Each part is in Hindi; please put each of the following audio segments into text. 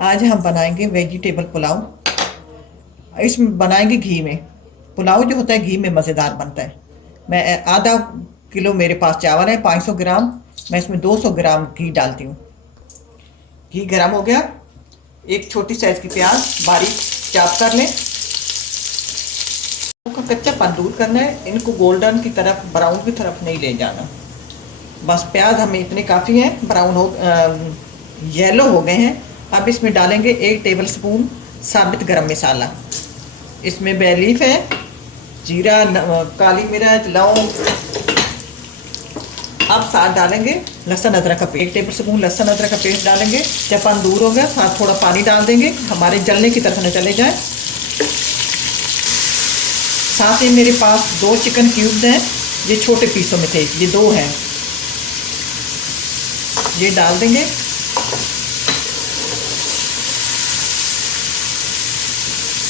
आज हम बनाएंगे वेजिटेबल पुलाव। इसमें बनाएंगे घी में। पुलाव जो होता है घी में मज़ेदार बनता है। मैं आधा किलो मेरे पास चावल है, 500 ग्राम। मैं इसमें 200 ग्राम घी डालती हूँ। घी गर्म हो गया। एक छोटी साइज की प्याज बारीक चाप कर लें। का कच्चापन दूर करना है। इनको गोल्डन की तरफ, ब्राउन की तरफ नहीं ले जाना। बस प्याज हमें इतने काफ़ी हैं, ब्राउन हो येलो हो गए हैं। अब इसमें डालेंगे 1 टेबल स्पून साबित गरम मसाला। इसमें बे लीफ है, जीरा, काली मिर्च, लौंग। अब साथ डालेंगे लहसुन अदरक का पेस्ट। 1 टेबल स्पून लहसुन अदरक का पेस्ट डालेंगे। कच्चापन दूर हो गया, साथ थोड़ा पानी डाल देंगे, हमारे जलने की तरफ न चले जाए। साथ ही मेरे पास 2 चिकन क्यूब्स हैं, ये छोटे पीसों में थे, ये 2 हैं, ये डाल देंगे।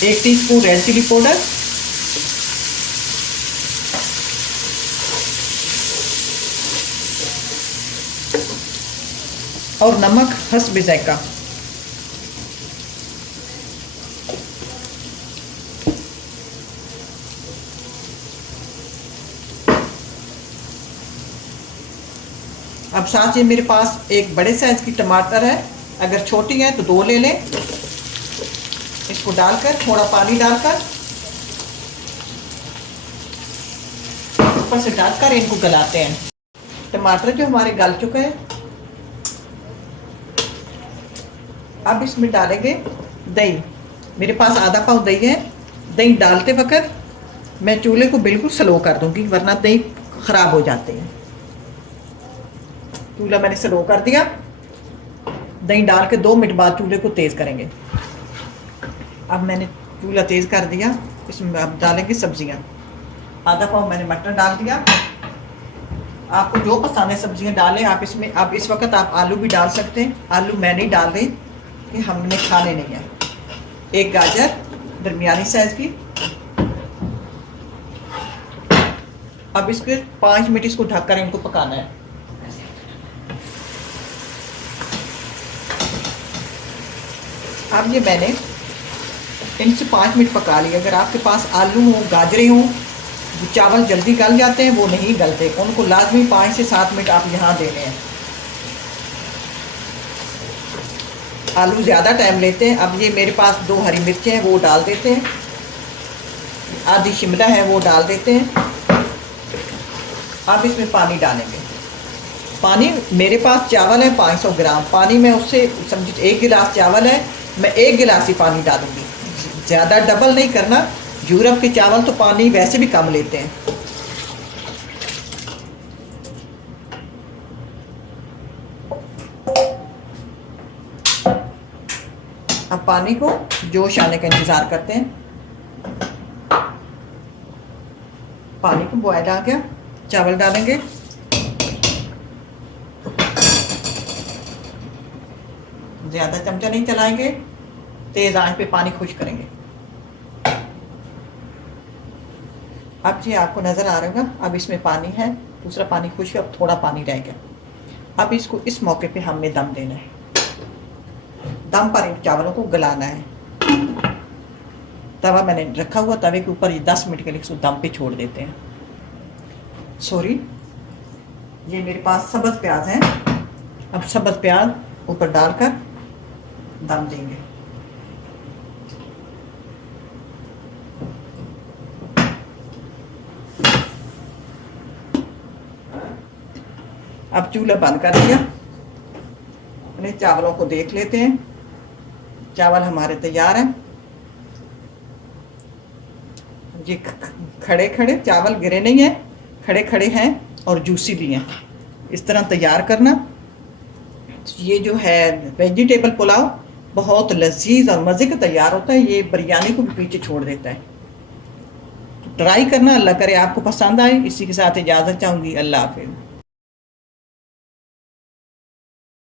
एक टीस्पून रेड चिली पाउडर, और नमक हस्ब ज़ायक़ा। अब साथ ही मेरे पास एक बड़े साइज की टमाटर है, अगर छोटी है तो 2 ले लें। इसको डालकर थोड़ा पानी डालकर ऊपर से डालकर इनको गलाते हैं। टमाटर जो हमारे गल चुके हैं, अब इसमें डालेंगे दही। मेरे पास आधा पाव दही है। दही डालते वक्त मैं चूल्हे को बिल्कुल स्लो कर दूंगी, वरना दही ख़राब हो जाते हैं। चूल्हा मैंने स्लो कर दिया। दही डाल के 2 मिनट बाद चूल्हे को तेज़ करेंगे। अब मैंने चूल्हा तेज़ कर दिया। इसमें अब डालेंगे सब्जियां। आधा पाव मैंने मटर डाल दिया। आपको जो पसंद है सब्जियां डालें आप इसमें। अब इस वक्त आप आलू भी डाल सकते हैं। आलू मैं नहीं डाल रही कि हमने खाने नहीं है। 1 गाजर दरमियानी साइज की। अब इसके 5 मिनट इसको ढककर इनको पकाना है। अब ये मैंने इनसे 5 मिनट पका लिया। अगर आपके पास आलू हो, गाजरें हों, चावल जल्दी गल जाते हैं, वो नहीं गलते, उनको लाजमी 5 से 7 मिनट आप यहाँ देने हैं। आलू ज़्यादा टाइम लेते हैं। अब ये मेरे पास 2 हरी मिर्चें हैं, वो डाल देते हैं। आधी शिमला है, वो डाल देते हैं। अब इसमें पानी डालेंगे। पानी मेरे पास चावल है 500 ग्राम। पानी में उससे समझिए 1 गिलास चावल है, मैं 1 गिलास ही पानी डालूंगी। ज़्यादा डबल नहीं करना। यूरोप के चावल तो पानी वैसे भी कम लेते हैं। अब पानी को जोश आने का इंतज़ार करते हैं। पानी को बॉयल आ गया, चावल डालेंगे। ज़्यादा चमचा नहीं चलाएंगे, तेज़ आंच पे पानी खुश करेंगे। अब ये आपको नज़र आ रहा होगा, अब इसमें पानी है, दूसरा पानी खुश है, अब थोड़ा पानी रह गया। अब इसको इस मौके पे हमने दम देना है। दम पर इन चावलों को गलाना है। तवा मैंने रखा हुआ, तवे के ऊपर ये 10 मिनट के लिए इसको दम पे छोड़ देते हैं। सॉरी, ये मेरे पास सब्ज़ प्याज हैं। अब सब्ज़ प्याज ऊपर डालकर दम देंगे। अब चूल्हा बंद कर दिया। अपने चावलों को देख लेते हैं। चावल हमारे तैयार हैं। ये खड़े खड़े चावल गिरे नहीं हैं, खड़े खड़े हैं और जूसी भी हैं। इस तरह तैयार करना। ये जो है वेजिटेबल पुलाव बहुत लजीज और मज़े का तैयार होता है। ये बिरयानी को भी पीछे छोड़ देता है। ट्राई करना। अल्लाह करे आपको पसंद आए। इसी के साथ इजाज़त चाहूँगी। अल्लाह हाफिज़।